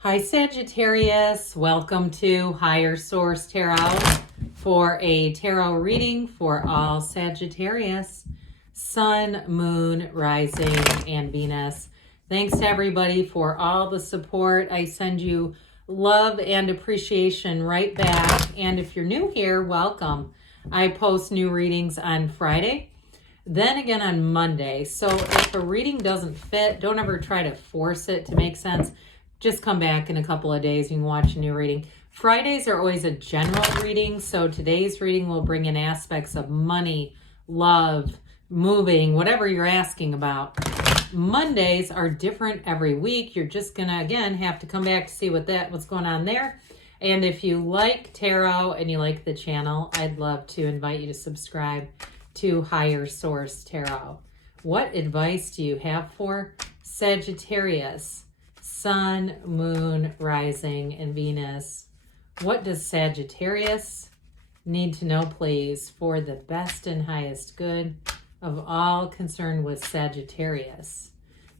Hi Sagittarius, welcome to Higher Source Tarot for a tarot reading for all Sagittarius, Sun, Moon, Rising, and Venus. Thanks to everybody for all the support. I send you love and appreciation right back. And if you're new here, welcome. I post new readings on Friday, then again on Monday. So if a reading doesn't fit, don't ever try to force it to make sense. Just come back in a couple of days. You can watch a new reading. Fridays are always a general reading. So today's reading will bring in aspects of money, love, moving, whatever you're asking about. Mondays are different every week. You're just going to, again, have to come back to see what's going on there. And if you like tarot and you like the channel, I'd love to invite you to subscribe to Higher Source Tarot. What advice do you have for Sagittarius? Sun, Moon, Rising, and Venus. What does Sagittarius need to know, please, for the best and highest good of all concerned with Sagittarius?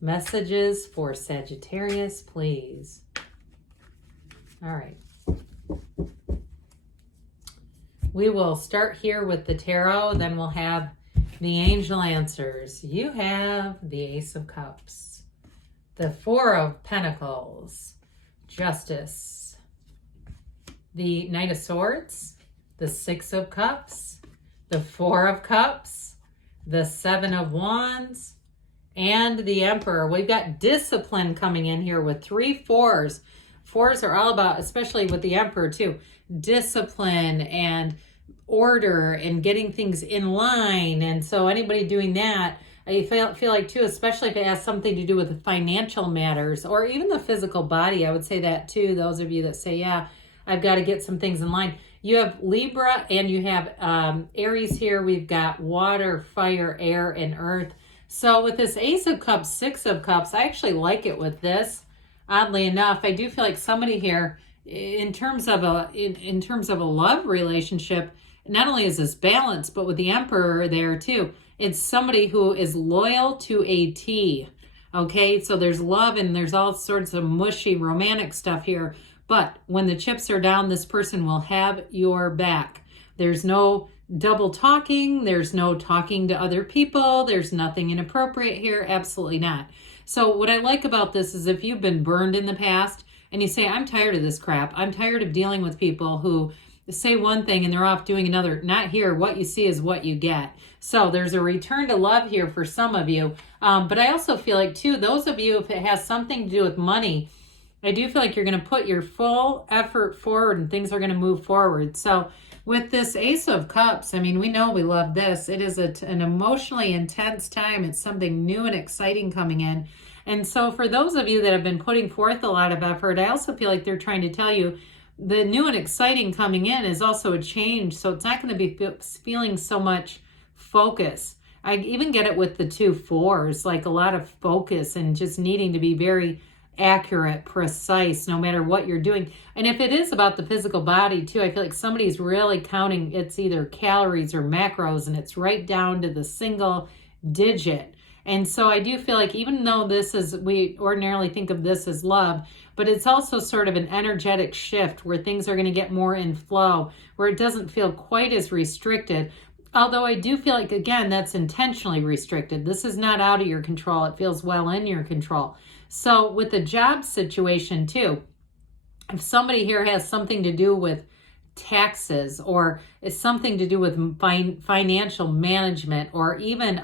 Messages for Sagittarius, please. All right. We will start here with the tarot, then we'll have the angel answers. You have the Ace of Cups, the Four of Pentacles, Justice, the Knight of Swords, the Six of Cups, the Four of Cups, the Seven of Wands, and the Emperor. We've got discipline coming in here with 3 fours. Fours are all about, especially with the Emperor too, discipline and order and getting things in line. And so anybody doing that, I feel like too, especially if it has something to do with the financial matters or even the physical body, I would say that too. Those of you that say, yeah, I've got to get some things in line. You have Libra and you have Aries here. We've got water, fire, air, and earth. So with this Ace of Cups, Six of Cups, I actually like it with this. Oddly enough, I do feel like somebody here, in terms of a love relationship, not only is this balanced, but with the Emperor there too, it's somebody who is loyal to a T. Okay, so there's love and there's all sorts of mushy romantic stuff here. But when the chips are down, this person will have your back. There's no double talking. There's no talking to other people. There's nothing inappropriate here. Absolutely not. So what I like about this is if you've been burned in the past and you say, I'm tired of this crap. I'm tired of dealing with people who say one thing and they're off doing another. Not here. What you see is what you get. So there's a return to love here for some of you. But I also feel like too, those of you, if it has something to do with money, I do feel like you're going to put your full effort forward and things are going to move forward. So with this Ace of Cups, I mean, we know we love this. It is an emotionally intense time. It's something new and exciting coming in. And so for those of you that have been putting forth a lot of effort, I also feel like they're trying to tell you the new and exciting coming in is also a change. So it's not going to be feeling so much focus. I even get it with the 2 fours, like a lot of focus and just needing to be very accurate, precise, no matter what you're doing. And if it is about the physical body too, I feel like somebody's really counting, it's either calories or macros, and it's right down to the single digit. And so I do feel like even though we ordinarily think of this as love, but it's also sort of an energetic shift where things are going to get more in flow, where it doesn't feel quite as restricted. Although I do feel like, again, that's intentionally restricted. This is not out of your control. It feels well in your control. So with the job situation too, if somebody here has something to do with taxes or is something to do with financial management or even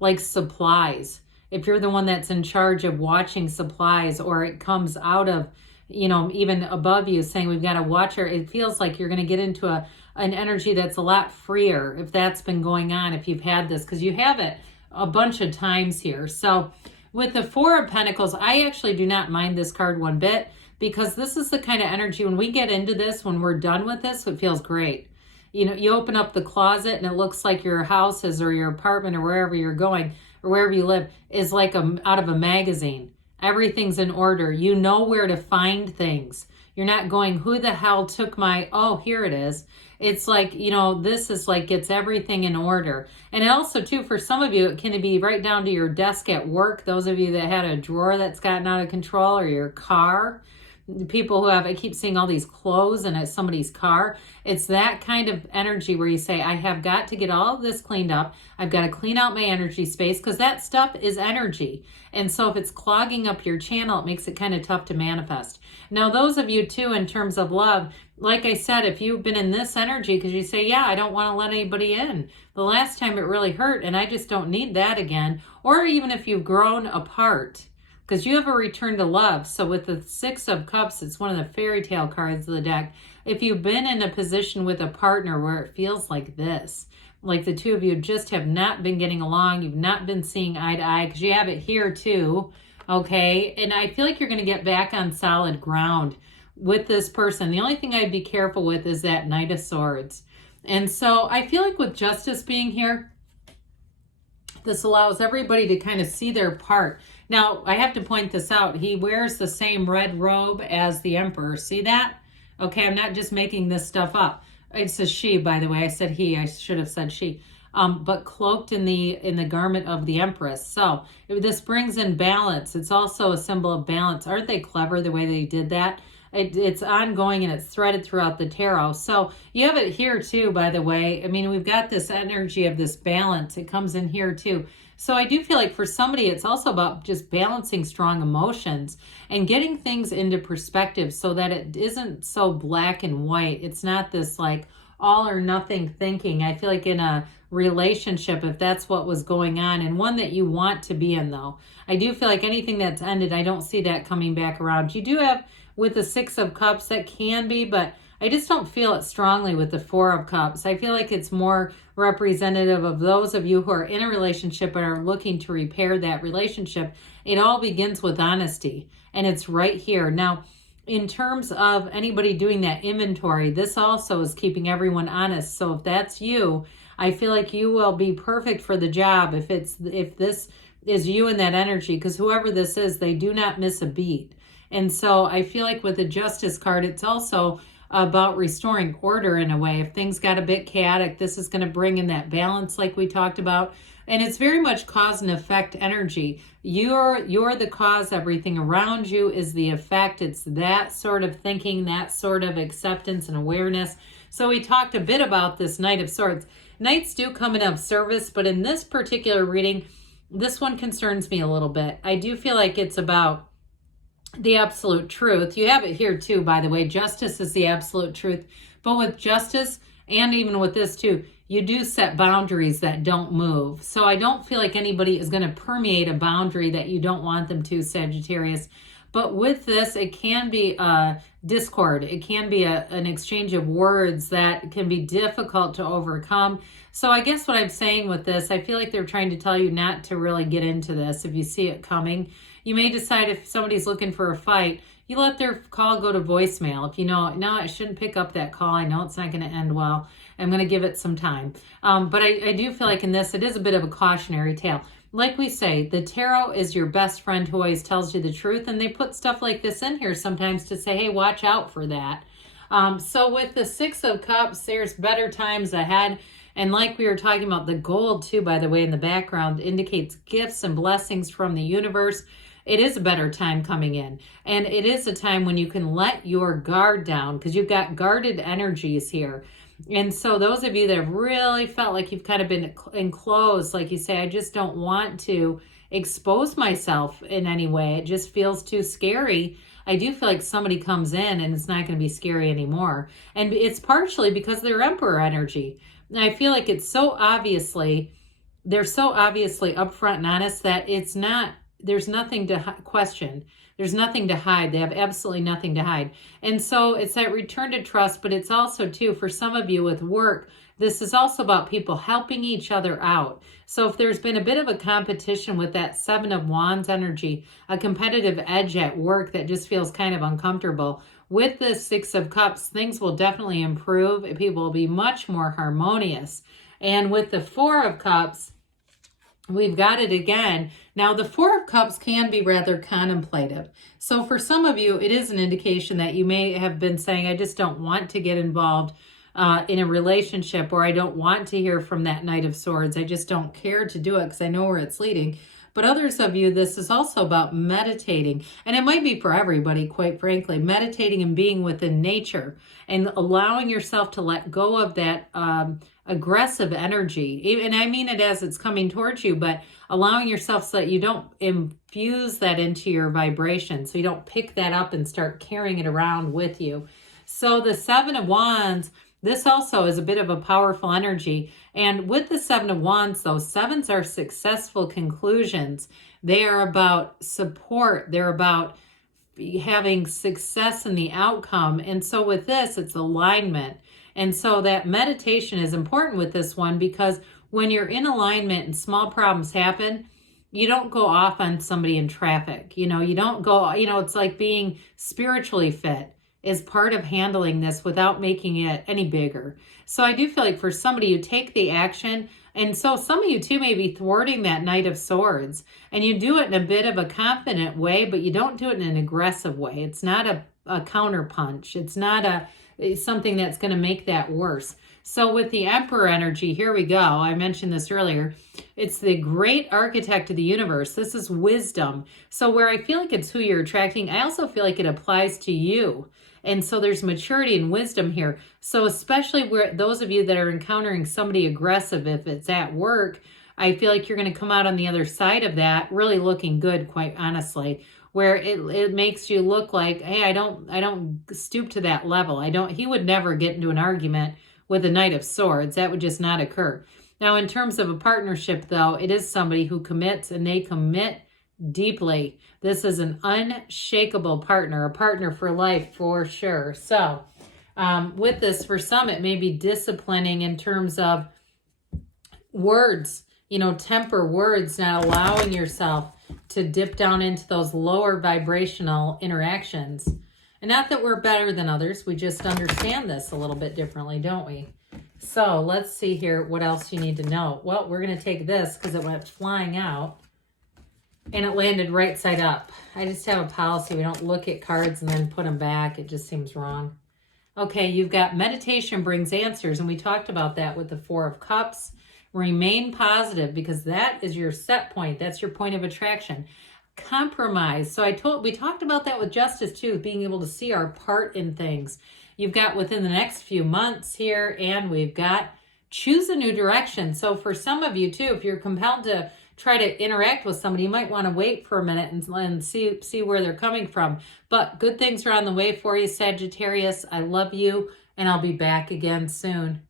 like supplies, if you're the one that's in charge of watching supplies or it comes out of, even above you saying we've got to watch her, it feels like you're going to get into an energy that's a lot freer if that's been going on, if you've had this, because you have it a bunch of times here. So with the Four of Pentacles, I actually do not mind this card one bit because this is the kind of energy when we get into this, when we're done with this, it feels great. You open up the closet and it looks like your house is, or your apartment or wherever you're going or wherever you live is like out of a magazine. Everything's in order. You know where to find things. You're not going, who the hell took oh, here it is. It's like, this is like gets everything in order. And also too, for some of you, it can be right down to your desk at work. Those of you that had a drawer that's gotten out of control or your car. people who have, I keep seeing all these clothes in somebody's car. It's that kind of energy where you say, I have got to get all of this cleaned up. I've got to clean out my energy space, because that stuff is energy. And so if it's clogging up your channel, it makes it kind of tough to manifest. Now, those of you too, in terms of love, like I said, if you've been in this energy because you say, yeah, I don't want to let anybody in. The last time it really hurt and I just don't need that again. Or even if you've grown apart, because you have a return to love. So with the Six of Cups, it's one of the fairy tale cards of the deck. If you've been in a position with a partner where it feels like this, like the two of you just have not been getting along, you've not been seeing eye to eye, because you have it here too, okay? And I feel like you're going to get back on solid ground with this person. The only thing I'd be careful with is that Knight of Swords. And so I feel like with Justice being here, this allows everybody to kind of see their part. Now, I have to point this out. He wears the same red robe as the Emperor. See that? Okay, I'm not just making this stuff up. It's a she, by the way. I said he. I should have said she. But cloaked in the garment of the Empress. So this brings in balance. It's also a symbol of balance. Aren't they clever the way they did that? It's ongoing and it's threaded throughout the tarot. So you have it here too, by the way. I mean, we've got this energy of this balance. It comes in here too. So I do feel like for somebody, it's also about just balancing strong emotions and getting things into perspective so that it isn't so black and white. It's not this like all or nothing thinking. I feel like in a relationship, if that's what was going on, and one that you want to be in though, I do feel like anything that's ended, I don't see that coming back around. You do have with the Six of Cups, that can be, but I just don't feel it strongly with the Four of Cups. I feel like it's more representative of those of you who are in a relationship and are looking to repair that relationship. It all begins with honesty, and it's right here. Now, in terms of anybody doing that inventory, this also is keeping everyone honest. So if that's you, I feel like you will be perfect for the job if this is you in that energy, because whoever this is, they do not miss a beat. And so I feel like with the Justice card, it's also about restoring order in a way. If things got a bit chaotic, this is going to bring in that balance like we talked about. And it's very much cause and effect energy. You're the cause. Everything around you is the effect. It's that sort of thinking, that sort of acceptance and awareness. So we talked a bit about this Knight of Swords. Knights do come in of service, but in this particular reading, this one concerns me a little bit. I do feel like it's about the absolute truth. You have it here too, by the way. Justice is the absolute truth. But with Justice, and even with this too, you do set boundaries that don't move. So I don't feel like anybody is going to permeate a boundary that you don't want them to, Sagittarius. But with this, it can be a discord. It can be an exchange of words that can be difficult to overcome. So I guess what I'm saying with this, I feel like they're trying to tell you not to really get into this if you see it coming. You may decide if somebody's looking for a fight, you let their call go to voicemail. If you know, no, I shouldn't pick up that call. I know it's not going to end well. I'm going to give it some time. But I do feel like in this, it is a bit of a cautionary tale. Like we say, the tarot is your best friend who always tells you the truth. And they put stuff like this in here sometimes to say, hey, watch out for that. So with the Six of Cups, there's better times ahead. And like we were talking about, the gold too, by the way, in the background indicates gifts and blessings from the universe. It is a better time coming in. And it is a time when you can let your guard down because you've got guarded energies here. And so those of you that have really felt like you've kind of been enclosed, like you say, I just don't want to expose myself in any way. It just feels too scary. I do feel like somebody comes in and it's not going to be scary anymore. And it's partially because they're Emperor energy. And I feel like it's so obviously, they're so obviously upfront and honest that it's not, there's nothing to question. There's nothing to hide. They have absolutely nothing to hide. And so it's that return to trust, but it's also too, for some of you with work, this is also about people helping each other out. So if there's been a bit of a competition with that Seven of Wands energy, a competitive edge at work that just feels kind of uncomfortable, with the Six of Cups, things will definitely improve. People will be much more harmonious. And with the Four of Cups, we've got it again. Now, the Four of Cups can be rather contemplative. So for some of you, it is an indication that you may have been saying, I just don't want to get involved in a relationship, or I don't want to hear from that Knight of Swords. I just don't care to do it because I know where it's leading. But others of you, this is also about meditating. And it might be for everybody, quite frankly, meditating and being within nature and allowing yourself to let go of that aggressive energy. And I mean it as it's coming towards you, but allowing yourself so that you don't infuse that into your vibration. So you don't pick that up and start carrying it around with you. So the Seven of Wands, this also is a bit of a powerful energy. And with the Seven of Wands, though, sevens are successful conclusions. They are about support. They're about having success in the outcome. And so with this, it's alignment. And so that meditation is important with this one, because when you're in alignment and small problems happen, you don't go off on somebody in traffic. You don't go, it's like being spiritually fit is part of handling this without making it any bigger. So I do feel like for somebody, you take the action. And so some of you too may be thwarting that Knight of Swords, and you do it in a bit of a confident way, but you don't do it in an aggressive way. It's not a counter punch. It's not something that's going to make that worse. So with the Emperor energy, here we go. I mentioned this earlier. It's the great architect of the universe. This is wisdom. So where I feel like it's who you're attracting, I also feel like it applies to you. And so there's maturity and wisdom here. So especially where those of you that are encountering somebody aggressive, if it's at work, I feel like you're going to come out on the other side of that really looking good, quite honestly, where it makes you look like, hey, I don't stoop to that level. He would never get into an argument with a Knight of Swords. That would just not occur. Now, in terms of a partnership, though, it is somebody who commits, and they commit deeply. This is an unshakable partner, a partner for life for sure. So with this, for some, it may be disciplining in terms of words, temper words, not allowing yourself to dip down into those lower vibrational interactions. And not that we're better than others, we just understand this a little bit differently, don't we? So let's see here what else you need to know. Well, we're going to take this because it went flying out. And it landed right side up. I just have a policy. We don't look at cards and then put them back. It just seems wrong. Okay, you've got meditation brings answers. And we talked about that with the Four of Cups. Remain positive, because that is your set point. That's your point of attraction. Compromise. So we talked about that with Justice too, being able to see our part in things. You've got within the next few months here, and we've got choose a new direction. So for some of you too, if you're compelled to try to interact with somebody, you might want to wait for a minute and see where they're coming from. But good things are on the way for you, Sagittarius. I love you, and I'll be back again soon.